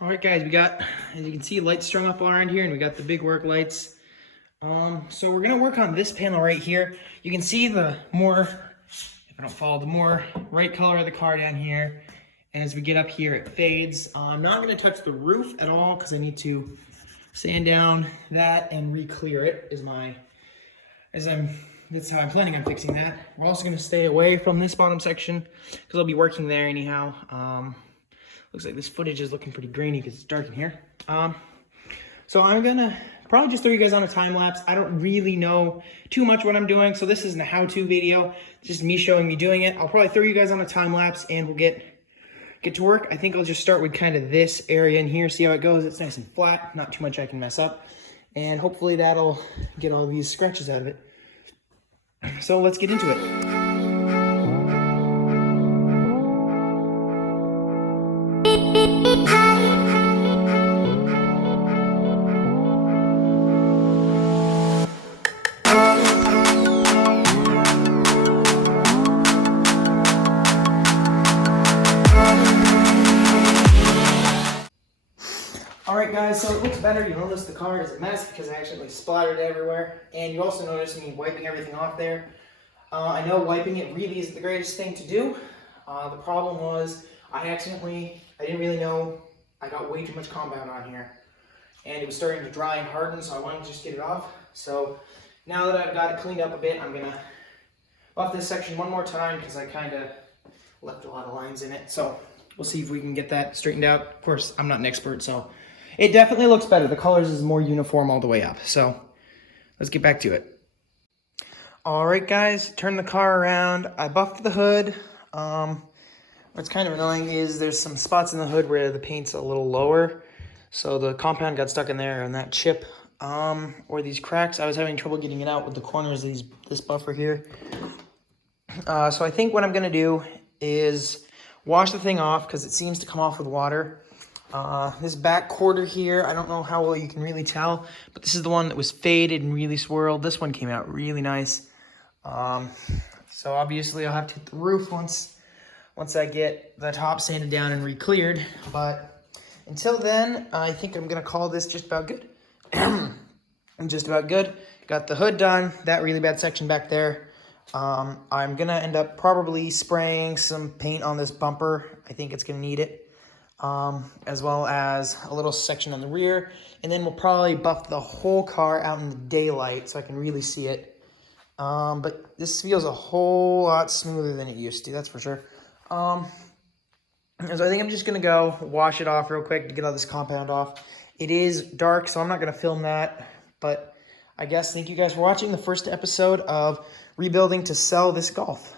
All right, guys, we got, as you can see, lights strung up all around here, and we got the big work lights. So we're gonna work on this panel right here. You can see the more, if I don't follow, the more right color of the car down here. And as we get up here, it fades. I'm not gonna touch the roof at all because I need to sand down that and re-clear it. That's how I'm planning on fixing that. We're also gonna stay away from this bottom section because I'll be working there anyhow. Looks like this footage is looking pretty grainy because it's dark in here. So I'm gonna probably just throw you guys on a time lapse. I don't really know too much what I'm doing, so this isn't a how-to video. It's just me showing me doing it. I'll probably throw you guys on a time lapse and we'll get to work. I think I'll just start with kind of this area in here, see how it goes. It's nice and flat, not too much I can mess up. And hopefully that'll get all these scratches out of it. So let's get into it. Alright guys, so it looks better. You'll notice the car is a mess because I actually splattered everywhere. And you also notice me wiping everything off there. I know wiping it really isn't the greatest thing to do. The problem was I didn't really know, I got way too much compound on here. And it was starting to dry and harden, so I wanted to just get it off. So now that I've got it cleaned up a bit, I'm gonna buff this section one more time because I kind of left a lot of lines in it. So we'll see if we can get that straightened out. Of course, I'm not an expert, so it definitely looks better. The colors is more uniform all the way up. So let's get back to it. All right, guys, turn the car around. I buffed the hood. What's kind of annoying is there's some spots in the hood where the paint's a little lower. So the compound got stuck in there, and that chip or these cracks, I was having trouble getting it out with the corners of this buffer here. So I think what I'm gonna do is wash the thing off because it seems to come off with water. This back quarter here, I don't know how well you can really tell, but this is the one that was faded and really swirled. This one came out really nice. So obviously I'll have to hit the roof once I get the top sanded down and re-cleared. But until then, I think I'm gonna call this just about good. Just about good. Got the hood done, that really bad section back there. I'm gonna end up probably spraying some paint on this bumper. I think it's gonna need it. As well as a little section on the rear, and then we'll probably buff the whole car out in the daylight so I can really see it. But this feels a whole lot smoother than it used to, that's for sure. So I think I'm just gonna go wash it off real quick to get all this compound off. It is dark, so I'm not gonna film that, but I guess thank you guys for watching the first episode of rebuilding to sell this Golf.